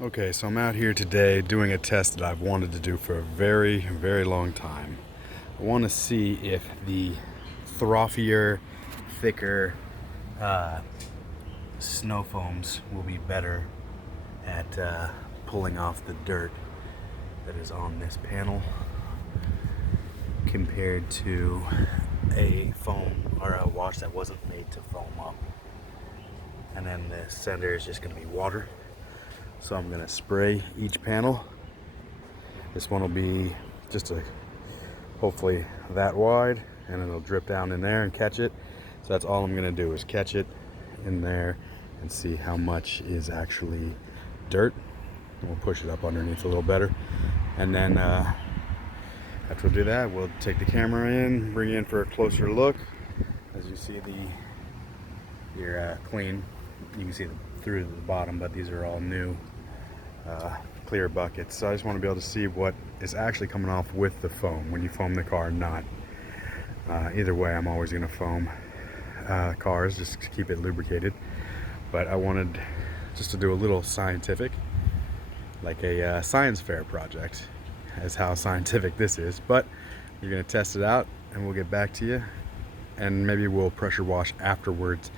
Okay, so I'm out here today doing a test that I've wanted to do for a very, very long time. I want to see if the frothier, thicker snow foams will be better at pulling off the dirt that is on this panel compared to a foam or a wash that wasn't made to foam up. And then the center is just going to be water. So I'm going to spray each panel. This one will be just hopefully that wide, and it'll drip down in there and catch it. So that's all I'm going to do is catch it in there and see how much is actually dirt. And we'll push it up underneath a little better. And then after we do that, we'll take the camera in, bring it in for a closer look. As you see, you're clean. You can see through to the bottom, but these are all new clear buckets. So I just want to be able to see what is actually coming off with the foam when you foam the car or not. Either way, I'm always going to foam cars just to keep it lubricated. But I wanted just to do a little scientific, like a science fair project, as how scientific this is. But we're going to test it out and we'll get back to you, and maybe we'll pressure wash afterwards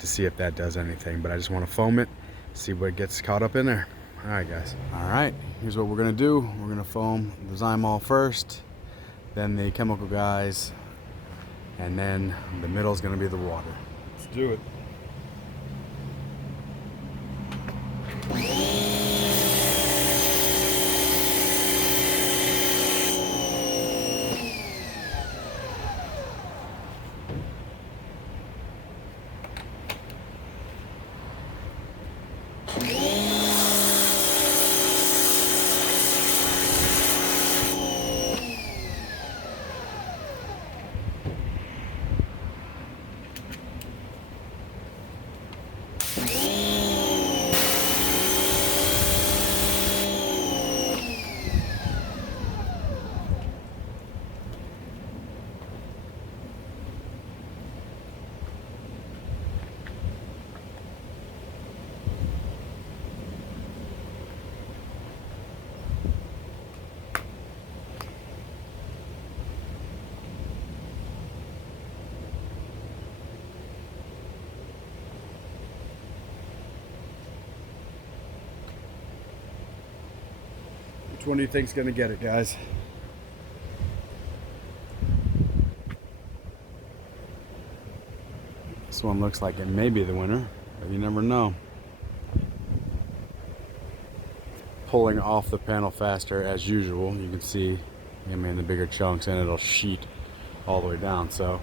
to see if that does anything. But I just want to foam it, see what gets caught up in there. All right, guys. All right, here's what we're gonna do. We're gonna foam the Zymol first, then the chemical guys, and then the middle is gonna be the water. Let's do it. Which one do you think's gonna get it, guys? This one looks like it may be the winner, but you never know. Pulling off the panel faster as usual. You can see, I mean, the bigger chunks, and it'll sheet all the way down. So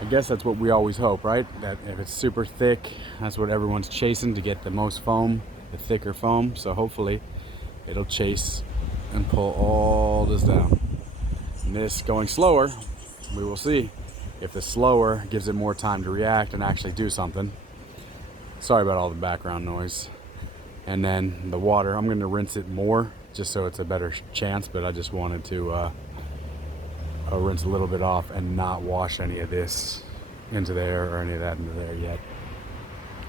I guess that's what we always hope, right? That if it's super thick, that's what everyone's chasing, to get the most foam, the thicker foam. So hopefully it'll chase and pull all this down. And this going slower, we will see if the slower gives it more time to react and actually do something. Sorry about all the background noise. And then the water, I'm going to rinse it more just so it's a better chance, but I just wanted to rinse a little bit off and not wash any of this into there or any of that into there yet.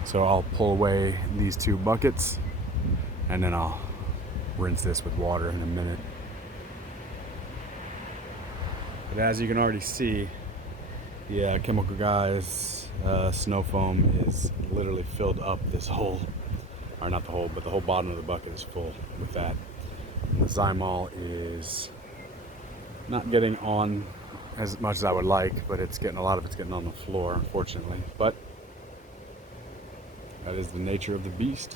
So I'll pull away these two buckets and then I'll rinse this with water in a minute. But as you can already see, the chemical guys snow foam is literally filled up this hole, or not the hole, but the whole bottom of the bucket is full with that. And the Zymol is not getting on as much as I would like, but it's getting, a lot of it's getting on the floor, unfortunately. But that is the nature of the beast.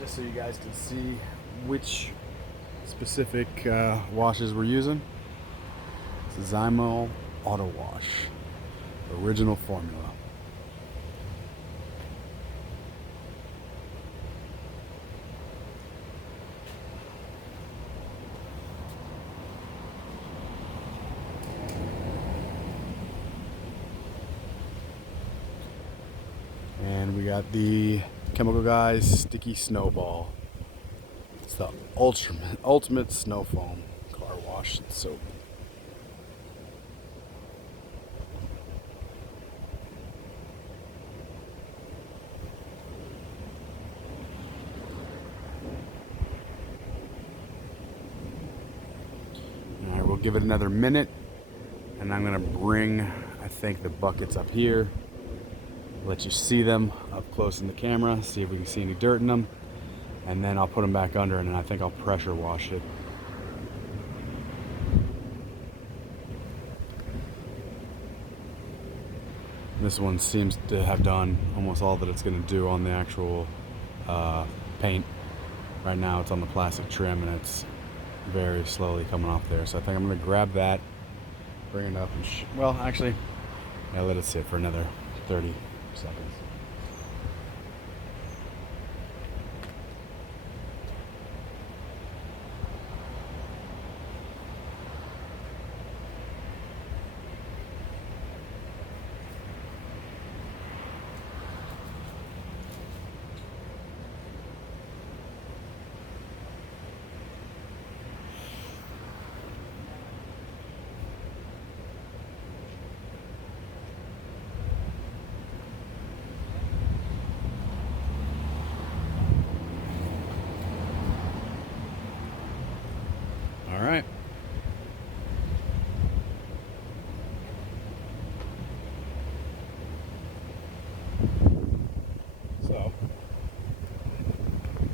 Just so you guys can see which specific washes we're using. It's a Zymol Auto Wash, original formula. We got the Chemical Guys Sticky Snowball. It's the ultimate snow foam car wash soap. All right, we'll give it another minute, and I'm gonna bring, I think, the buckets up here. Let you see them up close in the camera, see if we can see any dirt in them, and then I'll put them back under, and then I think I'll pressure wash it. This one seems to have done almost all that it's going to do on the actual paint. Right now it's on the plastic trim and it's very slowly coming off there. So I think I'm going to grab that, bring it up, and well, actually, yeah, let it sit for another 30 seconds. All right. So,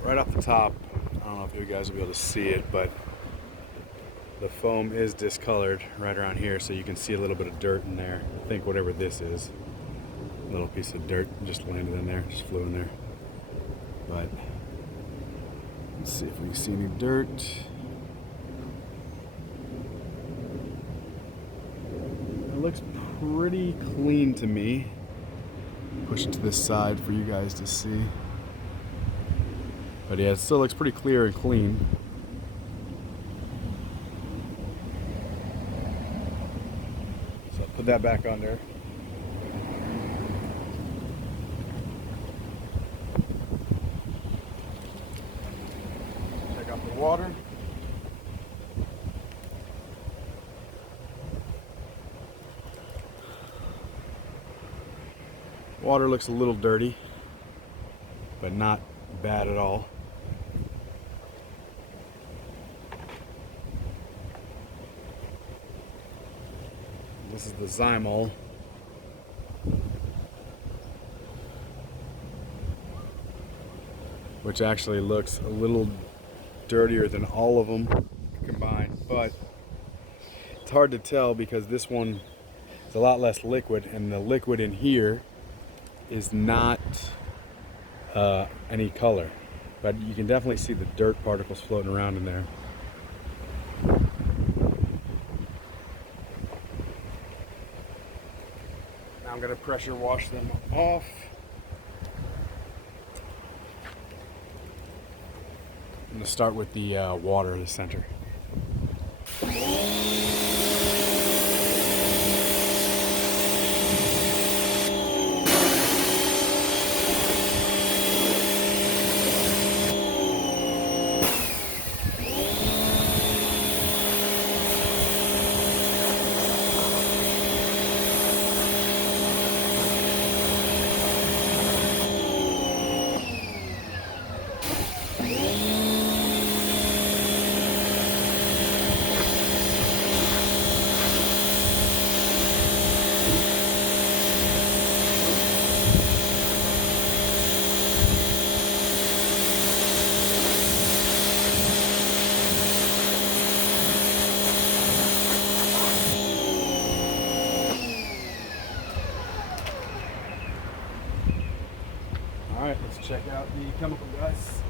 right off the top, I don't know if you guys will be able to see it, but the foam is discolored right around here, so you can see a little bit of dirt in there. I think whatever this is, a little piece of dirt just landed in there, just flew in there. But let's see if we can see any dirt. It looks pretty clean to me. Push it to this side for you guys to see. But yeah, it still looks pretty clear and clean. So put that back under. Check out the water. Water looks a little dirty, but not bad at all. This is the Zymol. Which actually looks a little dirtier than all of them combined, but it's hard to tell because this one is a lot less liquid, and the liquid in here is not any color, but you can definitely see the dirt particles floating around in there. Now I'm going to pressure wash them off. I'm going to start with the water in the center. All right, let's check out the Chemical Guys.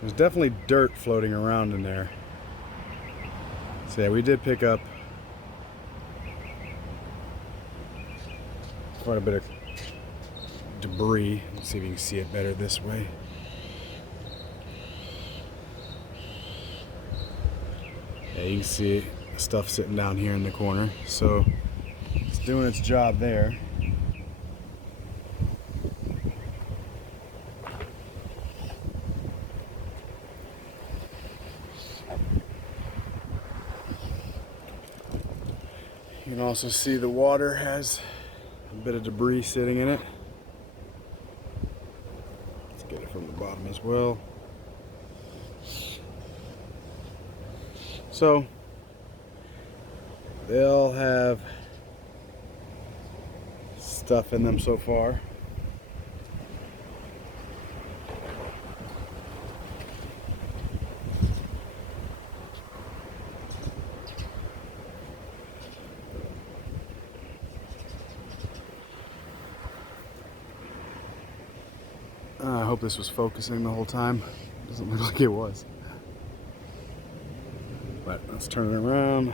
There's definitely dirt floating around in there. So yeah, we did pick up quite a bit of debris. Let's see if you can see it better this way. Yeah, you can see stuff sitting down here in the corner. So it's doing its job there. You can also see the water has a bit of debris sitting in it. Let's get it from the bottom as well. So they all have stuff in them so far. I hope this was focusing the whole time. Doesn't look like it was. But let's turn it around.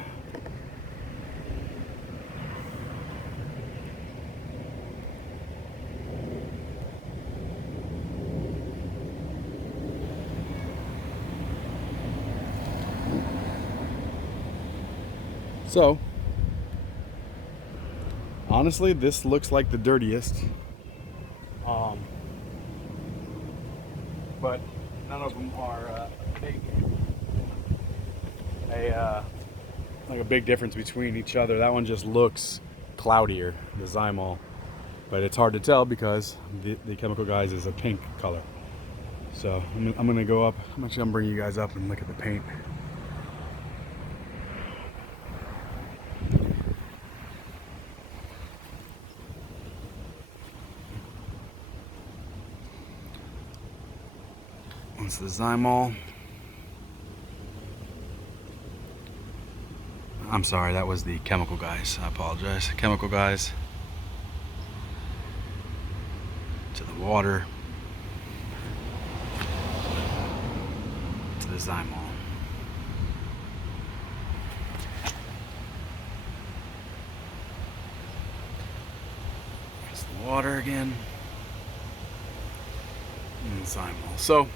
So, honestly, this looks like the dirtiest. But none of them are like a big difference between each other. That one just looks cloudier, the Zymol, but it's hard to tell because the Chemical Guys is a pink color. So I'm gonna go up. I'm actually gonna bring you guys up and look at the paint. It's the Zymol. I'm sorry, that was the Chemical Guys. I apologize. Chemical Guys. To the water. To the Zymol. It's the water again. And the Zymol. So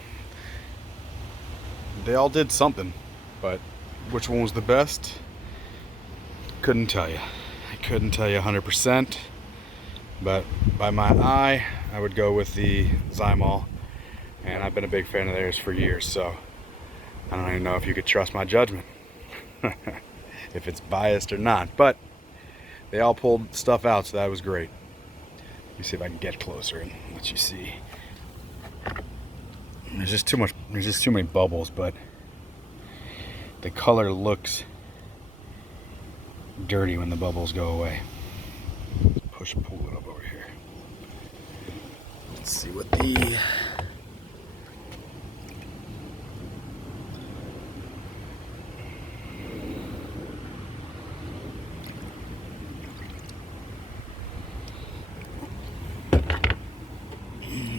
they all did something, but which one was the best? Couldn't tell you. I couldn't tell you 100%, but by my eye, I would go with the Zymol, and I've been a big fan of theirs for years, so I don't even know if you could trust my judgment, if it's biased or not, but they all pulled stuff out, so that was great. Let me see if I can get closer and let you see. There's just too many bubbles, but the color looks dirty when the bubbles go away. Pull it up over here. Let's see what the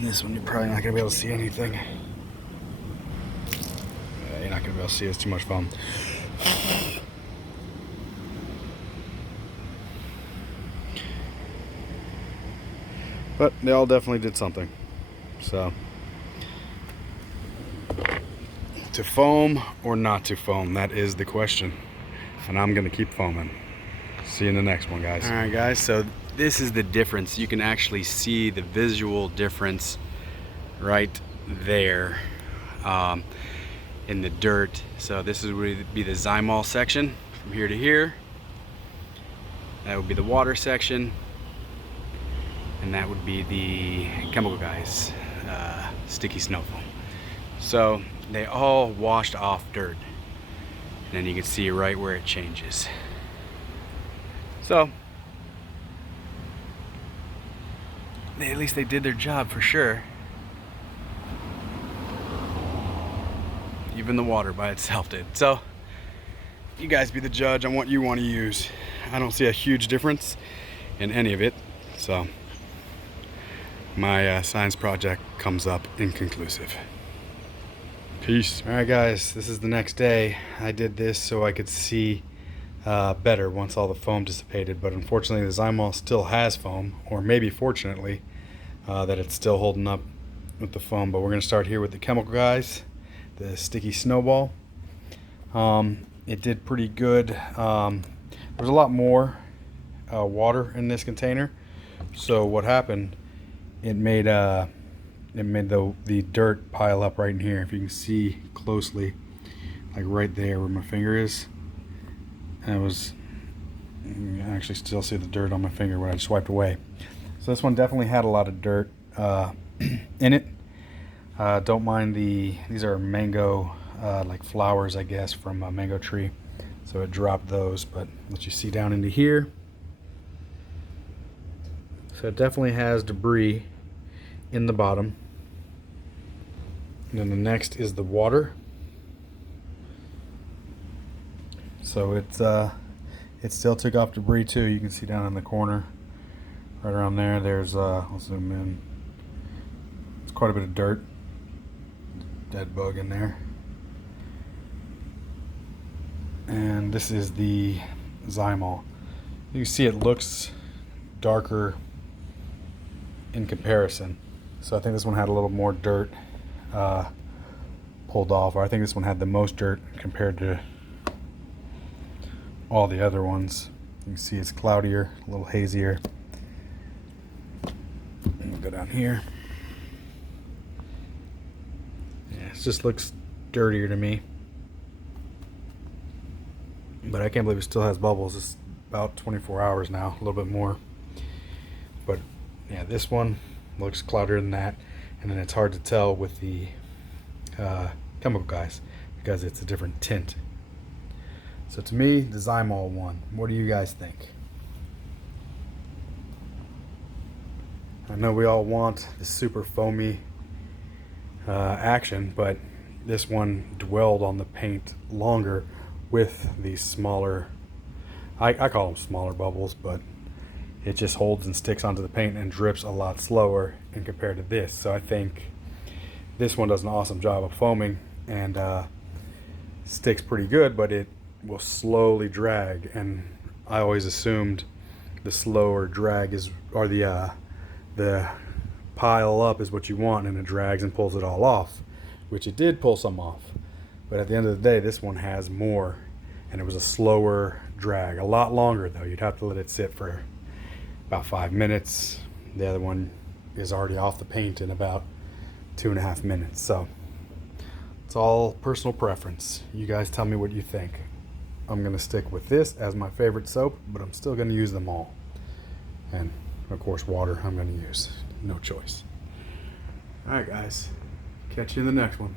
this one you're probably not gonna be able to see anything. You're not gonna be able to see, it's too much foam. But they all definitely did something. So, to foam or not to foam, that is the question. And I'm gonna keep foaming. See you in the next one, guys. All right, guys, so this is the difference. You can actually see the visual difference right there in the dirt. So this would be the Zymol section from here to here. That would be the water section. And that would be the Chemical Guys sticky snow foam. So they all washed off dirt, and then you can see right where it changes. So at least they did their job for sure. Even the water by itself did. So you guys be the judge on what you want to use. I don't see a huge difference in any of it, so my science project comes up inconclusive. Peace. All right, guys, this is the next day. I did this so I could see better once all the foam dissipated, but unfortunately the Zymol still has foam, or maybe fortunately that it's still holding up with the foam. But we're gonna start here with the Chemical Guys, the sticky snowball. it did pretty good. There's a lot more water in this container, so what happened, it made the dirt pile up right in here. If you can see closely, like right there where my finger is, and you can actually still see the dirt on my finger when I just wiped away. So this one definitely had a lot of dirt in it. Don't mind these are mango like flowers, I guess, from a mango tree, so it dropped those. But what you see down into here, so it definitely has debris in the bottom. And then the next is the water. So it still took off debris too. You can see down in the corner, right around there. There's I'll zoom in. It's quite a bit of dirt, dead bug in there. And this is the Zymol. You can see it looks darker in comparison. So I think this one had a little more dirt pulled off, or I think this one had the most dirt compared to all the other ones. You can see it's cloudier, a little hazier. We'll go down here. Yeah, it just looks dirtier to me. But I can't believe it still has bubbles. It's about 24 hours now, a little bit more. But yeah, this one looks cloudier than that. And then it's hard to tell with the chemical guys because it's a different tint. So to me, the Zymol won. What do you guys think? I know we all want the super foamy action, but this one dwelled on the paint longer with these smaller, I call them smaller bubbles, but it just holds and sticks onto the paint and drips a lot slower in compared to this. So I think this one does an awesome job of foaming and sticks pretty good, but it will slowly drag. And I always assumed the slower drag or the pile up is what you want, and it drags and pulls it all off, which it did pull some off. But at the end of the day, this one has more, and it was a slower drag. A lot longer though. You'd have to let it sit for about 5 minutes. The other one is already off the paint in about 2.5 minutes. So it's all personal preference. You guys tell me what you think. I'm gonna stick with this as my favorite soap, but I'm still gonna use them all. And of course, water I'm gonna use. No choice. All right, guys. Catch you in the next one.